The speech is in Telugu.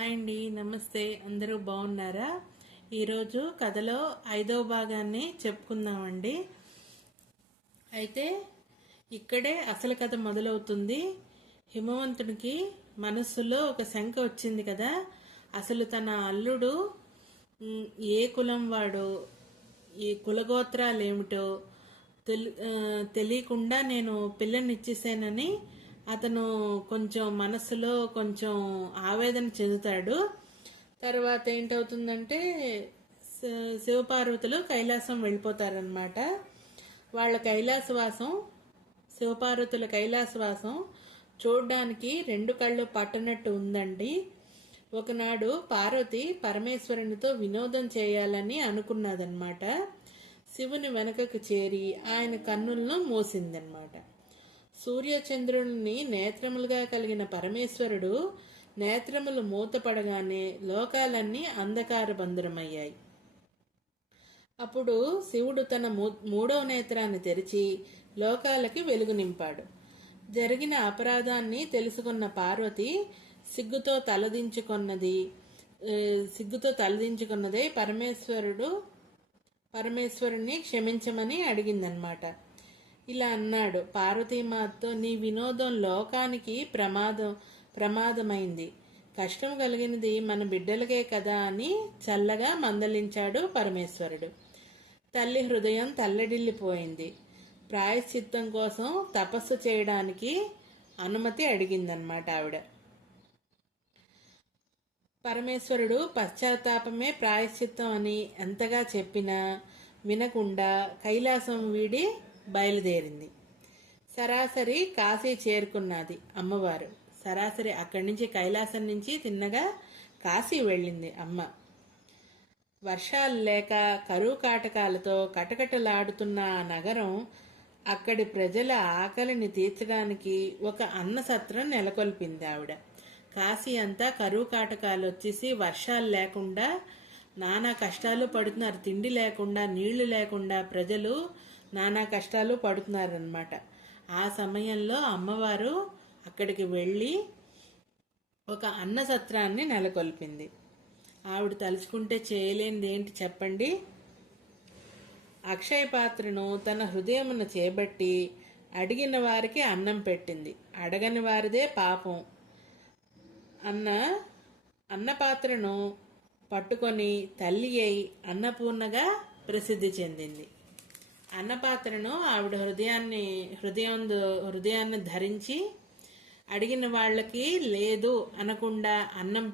హాయ్ అండి, నమస్తే. అందరూ బాగున్నారా? ఈరోజు కథలో 5వ భాగాన్ని చెప్పుకుందామండి. అయితే ఇక్కడే అసలు కథ మొదలవుతుంది. హిమవంతుడికి మనస్సులో ఒక శంక వచ్చింది కదా, అసలు తన అల్లుడు ఏ కులం వాడో, ఈ కులగోత్రాలు ఏమిటో తెలియకుండా నేను పిల్లనిచ్చేసానని అతను కొంచెం మనసులో కొంచెం ఆవేదన చెందుతాడు. తర్వాత ఏంటవుతుందంటే శివపార్వతులు కైలాసం వెళ్ళిపోతారనమాట. వాళ్ళ కైలాసవాసం, శివపార్వతుల కైలాసవాసం చూడడానికి 2 కళ్ళు పట్టనట్టు ఉందండి. ఒకనాడు పార్వతి పరమేశ్వరునితో వినోదం చేయాలని అనుకున్నదన్నమాట. శివుని వెనకకు చేరి ఆయన కన్నులను మూసిందన్నమాట. సూర్యచంద్రుల్ని నేత్రములుగా కలిగిన పరమేశ్వరుడు నేత్రములు మూతపడగానే లోకాలన్నీ అంధకారబంధురమయ్యాయి. అప్పుడు శివుడు తన 3వ నేత్రాన్ని తెరిచి లోకాలకి వెలుగు నింపాడు. జరిగిన అపరాధాన్ని తెలుసుకున్న పార్వతి సిగ్గుతో తలదించుకున్నదే పరమేశ్వరుని క్షమించమని అడిగిందనమాట. ఇలా అన్నాడు పార్వతీమాతతో, నీ వినోదం లోకానికి ప్రమాదమైంది. కష్టం కలిగినది మన బిడ్డలకే కదా అని చల్లగా మందలించాడు పరమేశ్వరుడు. తల్లి హృదయం తల్లడిల్లిపోయింది. ప్రాయశ్చిత్తం కోసం తపస్సు చేయడానికి అనుమతి అడిగిందన్నమాట ఆవిడ. పరమేశ్వరుడు పశ్చాత్తాపమే ప్రాయశ్చిత్తం అని ఎంతగా చెప్పినా వినకుండా కైలాసం వీడి బయలుదేరింది. సరాసరి కాశీ చేరుకున్నది అమ్మవారు. సరాసరి అక్కడి నుంచి కైలాసం నుంచి తిన్నగా కాశీ వెళ్ళింది అమ్మ. వర్షాలు లేక కరువు కాటకాలతో కటకటలాడుతున్న ఆ నగరం అక్కడి ప్రజల ఆకలిని తీర్చడానికి ఒక అన్నసత్రం నెలకొల్పింది ఆవిడ. కాశీ అంతా కరువు కాటకాలు వచ్చేసి వర్షాలు లేకుండా నానా కష్టాలు పడుతున్నారు. తిండి లేకుండా, నీళ్లు లేకుండా ప్రజలు నానా కష్టాలు పడుతున్నారనమాట. ఆ సమయంలో అమ్మవారు అక్కడికి వెళ్ళి ఒక అన్నసత్రాన్ని నెలకొల్పింది. ఆవిడ తలుచుకుంటే చేయలేనిది ఏంటి చెప్పండి? అక్షయ పాత్రను తన హృదయమును చేపట్టి అడిగిన వారికి అన్నం పెట్టింది. అడగని వారిదే పాపం అన్న పాత్రను పట్టుకొని తల్లి అయి అన్నపూర్ణగా ప్రసిద్ధి చెందింది. అన్నపాత్రను ఆవిడ హృదయాన్ని ధరించి అడిగిన వాళ్ళకి లేదు అనకుండా అన్నం